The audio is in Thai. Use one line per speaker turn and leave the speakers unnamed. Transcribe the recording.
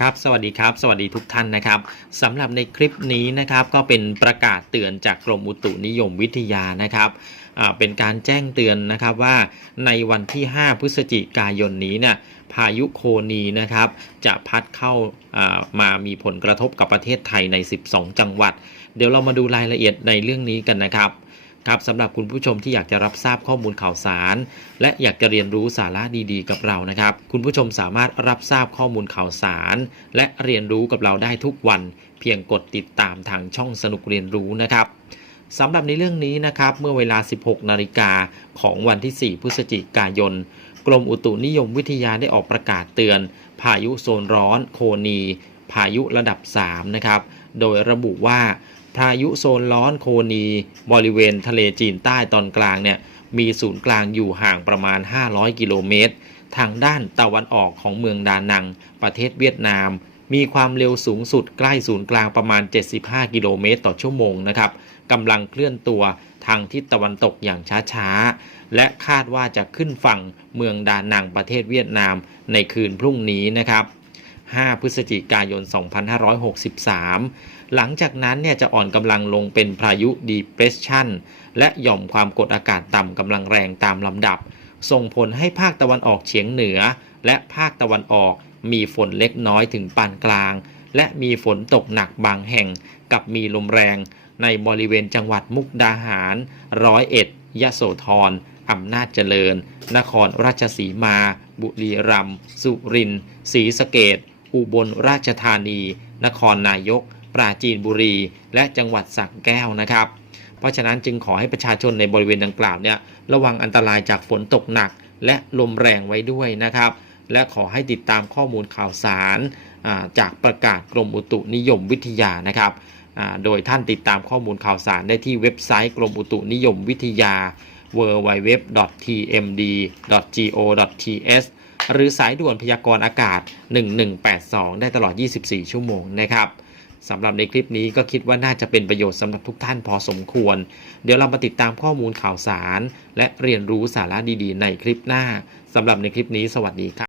ครับสวัสดีครับ สวัสดีทุกท่านนะครับสำหรับในคลิปนี้นะครับก็เป็นประกาศเตือนจากกรมอุตุนิยมวิทยานะครับเป็นการแจ้งเตือนนะครับว่าในวันที่ 5 พฤศจิกายนนี้เนี่ยพายุโคนีนะครับจะพัดเข้าอ่ามามีผลกระทบกับประเทศไทยใน 12 จังหวัด เดี๋ยวเรามาดูรายละเอียดในเรื่องนี้กันนะครับ ครับสำหรับคุณผู้ชมที่อยากจะรับทราบข้อมูลข่าวสาร และอยากจะเรียนรู้สาระดีๆ กับเรานะครับ คุณผู้ชมสามารถรับทราบข้อมูลข่าวสาร และเรียนรู้กับเราได้ทุกวัน เพียงกดติดตามทางช่องสนุกเรียนรู้นะครับสำหรับในเรื่องนี้นะครับเมื่อเวลา 16 นาฬิกาของวันที่ 4 พฤศจิกายน กรมอุตุนิยมวิทยาได้ออกประกาศเตือน พายุโซนร้อนโคนี พายุระดับ 3 นะครับ โดยระบุว่าพายุโซนร้อนโคนีบริเวณทะเลจีนใต้ตอนกลางเนี่ยมีศูนย์กลางอยู่ห่างประมาณ 500 กิโลเมตร ทางด้านตะวันออกของเมืองดานัง ประเทศเวียดนาม มีความเร็วสูงสุดใกล้ศูนย์กลางประมาณ 75 กิโลเมตรต่อชั่วโมงนะครับกำลังเคลื่อนตัวทางทิศตะวันตกอย่างช้าๆ และคาดว่าจะขึ้นฝั่งเมืองดานังประเทศเวียดนามในคืนพรุ่งนี้นะครับ 5 พฤศจิกายน 2563 หลังจากนั้นเนี่ยจะอ่อนกำลังลงเป็นพายุ depression และหย่อมความกดอากาศต่ำกำลังแรงตามลำดับ ส่งผลให้ภาคตะวันออกเฉียงเหนือ และภาคตะวันออกมีฝนเล็กน้อยถึงปานกลาง และมีฝนตกหนักบางแห่ง กับมีลมแรงในบริเวณจังหวัดมุกดาหาร ร้อยเอ็ด ยะโสธร อำนาจเจริญ นครราชสีมา บุรีรัมย์ สุรินทร์ ศรีสะเกด อุบลราชธานี นครนายก ปราจีนบุรี และจังหวัดสักแก้วนะครับ เพราะฉะนั้นจึงขอให้ประชาชนในบริเวณดังกล่าวเนี่ยระวังอันตรายจากฝนตกหนัก และลมแรงไว้ด้วยนะครับ และขอให้ติดตามข้อมูลข่าวสาราจากประกาศกรมอุตุนิยมวิทยานะครับโดยท่านติดตามข้อมูลข่าวสารได้ที่เว็บไซต์กรมอุตุนิยมวิทยา www.tmd.go.th หรือสายด่วนพยากรณ์อากาศ 1182 ได้ตลอด 24 ชั่วโมงนะครับสำหรับในคลิปนี้ก็คิดว่าน่าจะเป็นประโยชน์สำหรับทุกท่านพอสมควร เดี๋ยวเรามาติดตามข้อมูลข่าวสาร และเรียนรู้สาระดีๆ ในคลิปหน้าสำหรับในคลิปนี้สวัสดีครับ